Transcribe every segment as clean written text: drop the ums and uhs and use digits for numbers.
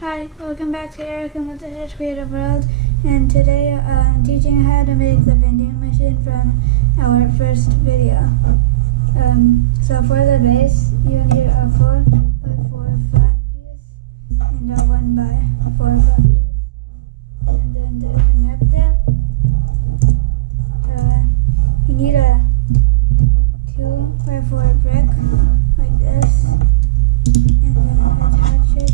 Hi, welcome back to Eric and with the Creative World, and today I'm teaching how to make the vending machine from our first video. So for the base, you need a 4x4 flat piece and a 1x4 flat piece. And then to connect it, you need a 2x4 brick like this, and then attach it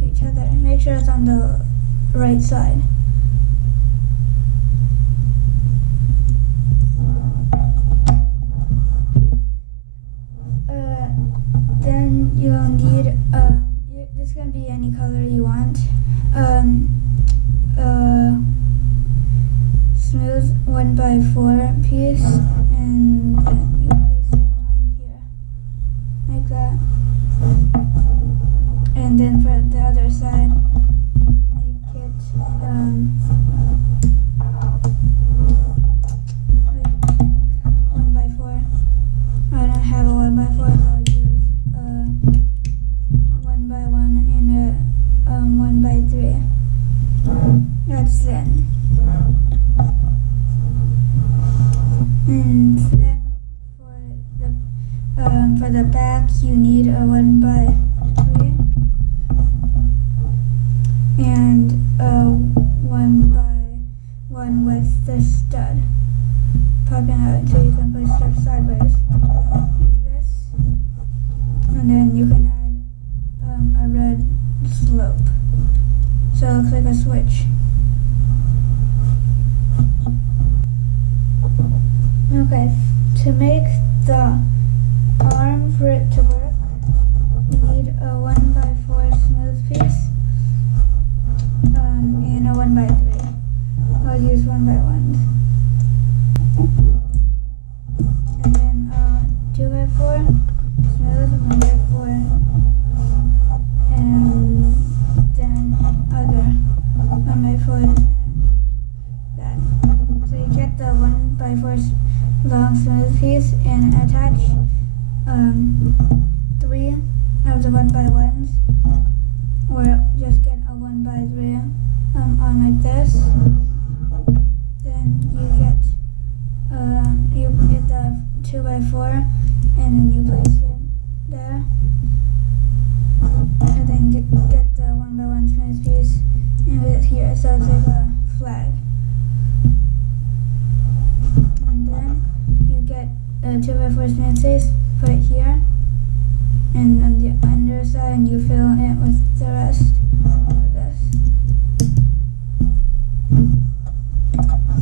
to each other. Make sure it's on the right side. Then you'll need, this can be any color you want, smooth 1x4 piece, and then you place it on here, like that. And then for the other side, make it, like 1x4. I don't have a 1x4, so I'll use a 1x1 and a 1x3. That's thin. And then for the back, you need a 1x3 and a 1x1 with the stud popping out, so you can place stuff sideways like this, and then you can add a red slope, so it looks like a switch. Okay, to make the arm for it to work, you need a 1x4 smooth piece and a 1x3. I'll use 1x1. And then 2x4 smooth, 1x4, and then other 1x4 and that. So you get the 1x4 long smooth piece and attach 3 of the 1x1s, or just get a 1x3 on like this. Then you get the 2x4 and then you place it there, and then get the 1x1 smooth piece and put it here, so it's like a flag. And then you get a 2x4 smooth piece, put it here, and on the underside, and you fill it with the rest of this.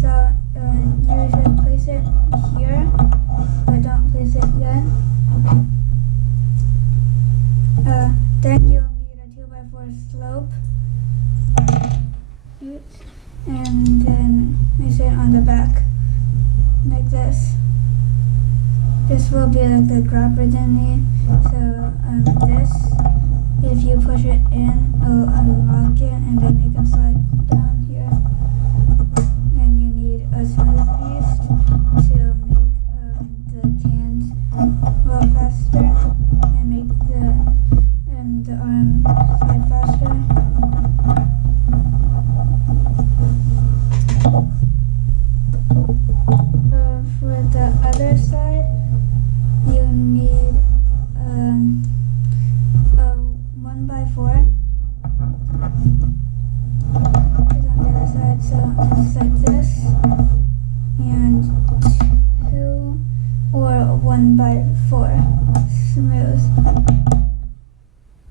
So you should place it here, but don't place it yet. Then you'll need a 2x4 slope, and then place it on the back like this. This will be like the dropper thingy. So this, if you push it in, it'll unlock it, and then it can slide down here. Then you need a smooth piece to make the cans roll faster and make the arm slide faster. For the other side, you need a 1x4. It's on the other side, so it's like this, and 2 or 1x4 smooth.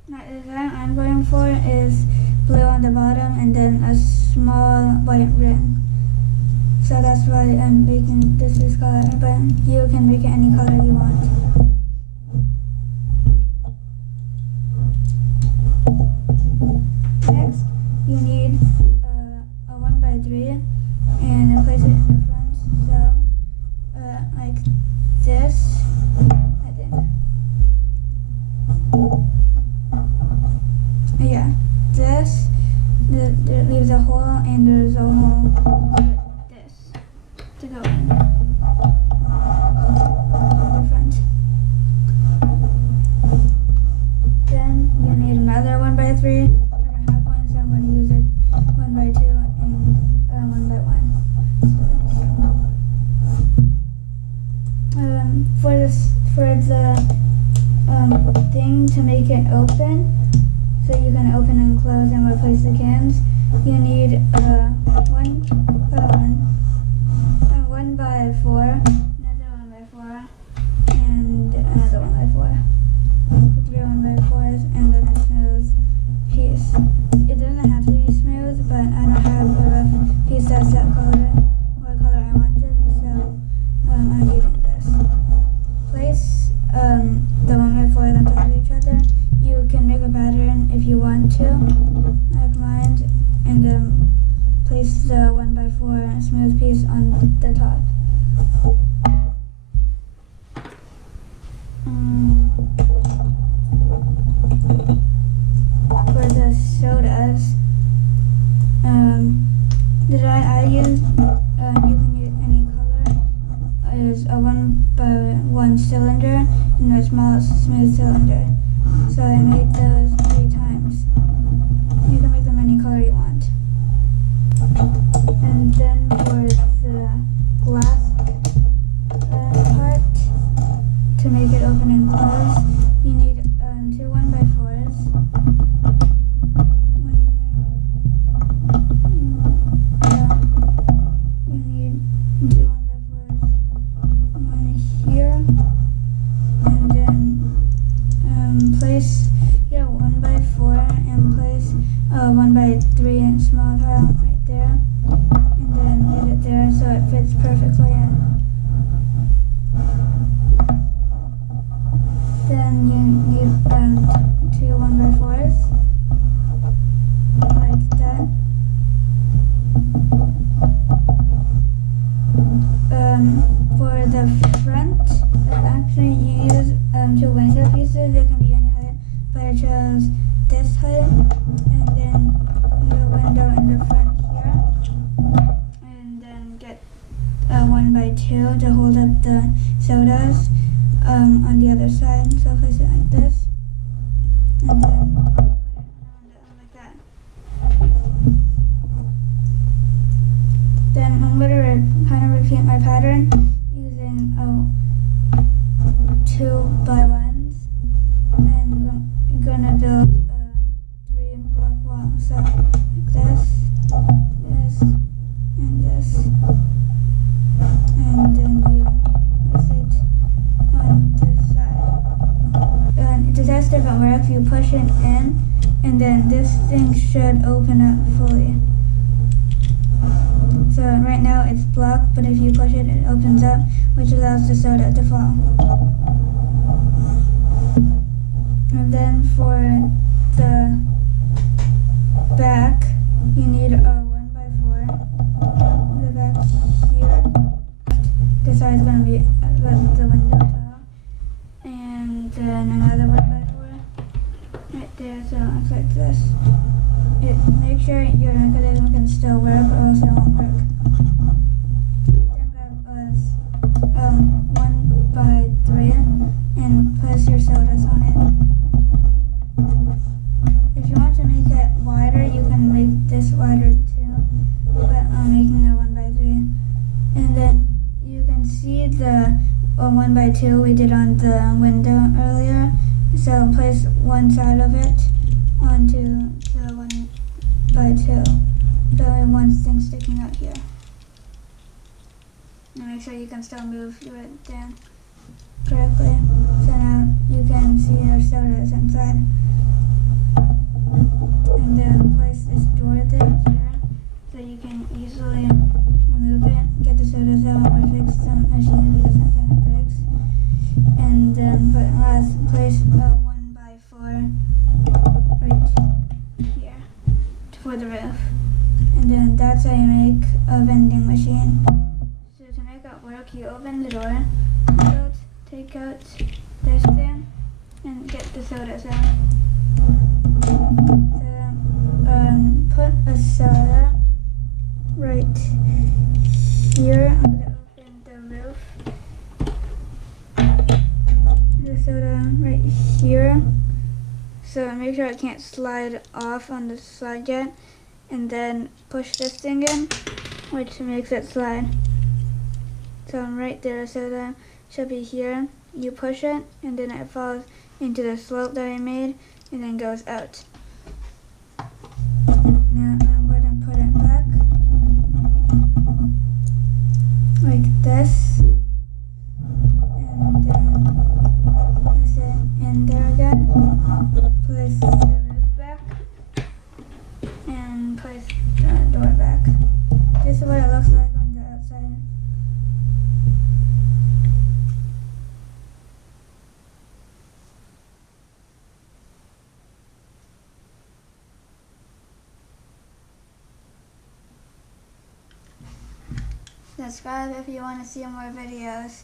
Now the design I'm going for is blue on the bottom and then a small white ring. So that's why I'm making this color, but you can make it any color you want. Next, you need a 1x3 and place it in the front, so like this, I think. Yeah, this, it leaves a hole, and there's a hole to go in the front. Then you need another 1x3 thing to make it open, so you can open and close and replace the cans. You need one by 4, another 1 by 4, and another 1 by 4. 3 1 by 4s, and then a smooth piece. It doesn't have to be smooth, but I don't have a rough piece that's that color, what color I wanted, so I'm using this. Place the 1 by 4 on top of each other. You can make a pattern if you want to, like mine, and then place the 1 by 4 smooth piece on the top. For the sodas, the dye I use, you can use any color, is a 1 by 1 cylinder and a small smooth cylinder. So I made those 3 times. You can make them any color you want. And then for the glass part, to make it open and close, you need 2 1 by 4s. One here. You need 2 1 by 4s. One here. And then place 1 by 4 and place 1 by 3 in small tile right there, and then get it there so it fits perfectly in. Then you need 2 1 by 4s like that. For the front, actually you use 2 window pieces. They can be any height, but I chose this height, and then the window in the front here, and then get 1 by 2 to hold up the sodas on the other side. So place it like this, and then put it around like that. Then I'm going to kind of repeat my pattern using 2 by 1s, and I'm going to build 3 block walls. So like this, and this, and then you place it on this side. And to test if it works, you push it in, and then this thing should open up fully. So right now it's blocked, but if you push it, it opens up, which allows the soda to fall. And then for the back, you need a 1 by 4. The back here. This side's going to be the window tile. And then another 1 by 4 right there, so it looks like this. Make sure your mechanism can still work, or else it won't work. Then grab 1 by 3 and place your sodas on it. If you want to make it wider, you can make this wider too, but I'm making it 1 by 3. And then you can see the 1 by 2 we did on the window earlier. So place one side of it onto the 1 by 2. So one thing sticking out here. And make sure you can still move it down correctly. So now you can see your sodas inside. And then place this door thing here so you can easily remove it, get the sodas out, or fix the machine if it doesn't think it breaks. And then place 1 by 4 right here for the roof. And then that's how you make a vending machine. So to make it work, you open the door, take out this thing, and get the sodas out. Put a soda right here. I'm going to open the roof. The soda right here. So make sure it can't slide off on the slide yet. And then push this thing in, which makes it slide. So right there, soda should be here. You push it, and then it falls into the slope that I made and then goes out. Now I'm going to put it back like this, and then place it in there again, place the roof back, and place the door back. This is what it looks like on the outside. Subscribe if you want to see more videos.